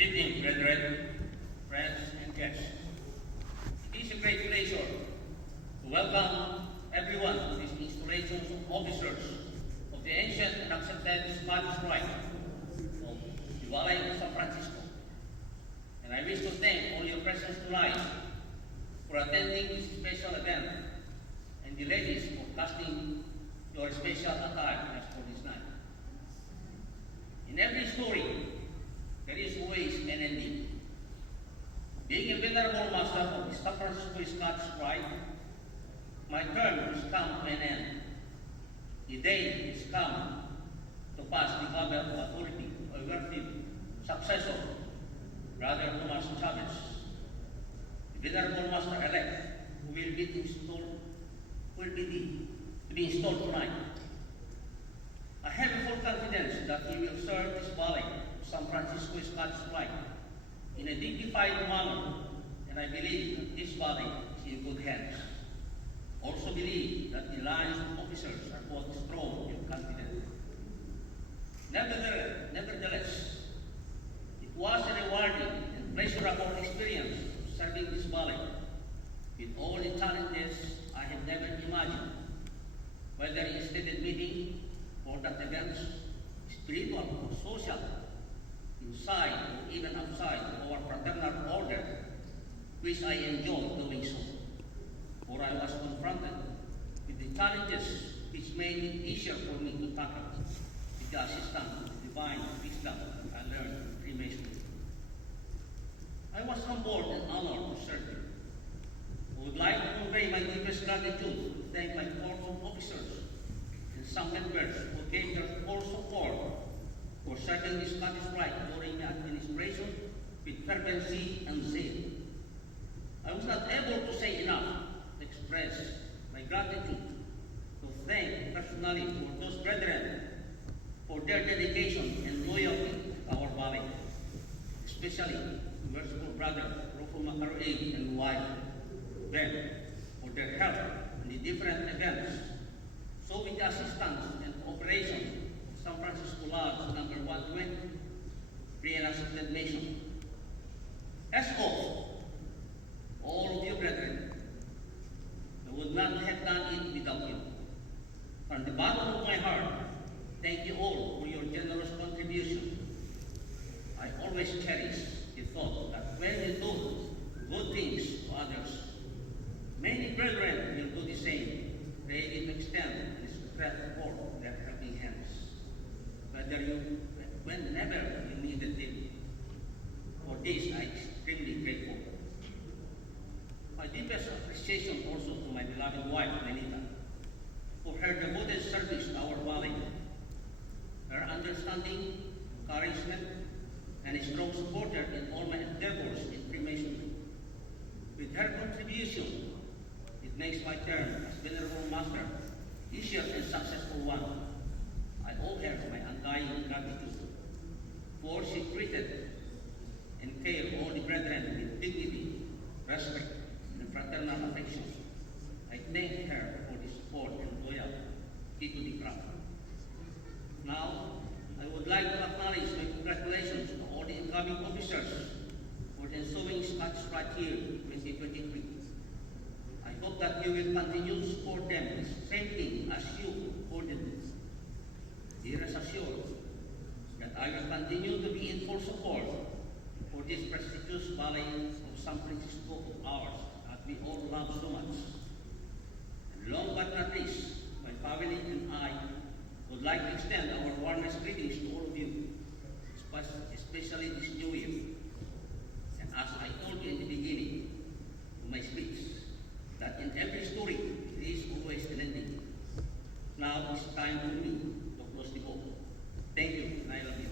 Good evening, brethren, friends, and guests. It is a great pleasure to welcome everyone to this installation of officers of the ancient and accepted Scottish Rite of the Valley of San Francisco. And I wish to thank all your presence tonight for attending this special event, and the ladies for casting your special attire as for this night. In every story, there is always an ending. Being a venerable master of the San Francisco Scottish Rite, my term has come to an end. The day has come to pass the gavel of authority to a worthy successor, Brother Tomas Chavez, the venerable master-elect who will be installed tonight. I have full confidence that he will serve this valley of San Francisco Scottish Rite in a dignified manner, and I believe that this valley is in good hands. Also believe that the lines of officers are both strong and confident. Nevertheless, it was a rewarding and pleasurable experience serving this valley with all the challenges I had never imagined, whether in stated meeting, important events, spiritual or social, inside or even outside of our fraternal order, which I enjoyed doing so. For I was confronted with the challenges which made it easier for me to tackle with the assistance of divine wisdom I learned in Freemasonry. I was humbled and honored to serve you. I would like to convey my deepest gratitude to thank my corps of officers and some members who gave their full support for serving the Scottish Rite during my administration with fervency and zeal. I was not able to say enough to express my gratitude, to thank personally for those brethren for their dedication and loyalty to our valley, especially to merciful brother Rufo Macaroig and wife Ben for their help in the different events. So with the assistance and cooperation of San Francisco Laws number 120, Free and Accepted Nation. As host, all of you brethren, I would not have done it without you. From the bottom of my heart, thank you all for your generous contribution. I always cherish the thought that when we do good things to others, many brethren will do the same, ready to extend and spread forth their helping hands, whenever you needed it. For this, I am extremely grateful. My deepest appreciation also to my beloved wife, Lenita, for her devoted service to our valley, her understanding, encouragement, and a strong supporter in all my endeavors in Freemasonry. With her contribution, it makes my term as Venerable Master easier and successful one. I owe her my undying gratitude, for she treated and cared all the brethren with dignity, respect, and fraternal affection. I thank her for the support and loyalty to the craft. Now, I would like to acknowledge my congratulations to all the incoming officers for the ensuing Scottish Rite year 2023. I hope that you will continue to support them the same thing as you supported them. Be rest assured that I will continue to be in full support for this prestigious valley of San Francisco of ours that we all love so much. And long but not least, my family and I would like to extend our warmest greetings to all of you, especially this new year. And as I told you in the beginning of my speech, that in every story there is always an ending. Now it's time for me to close the book. Thank you, and I love you.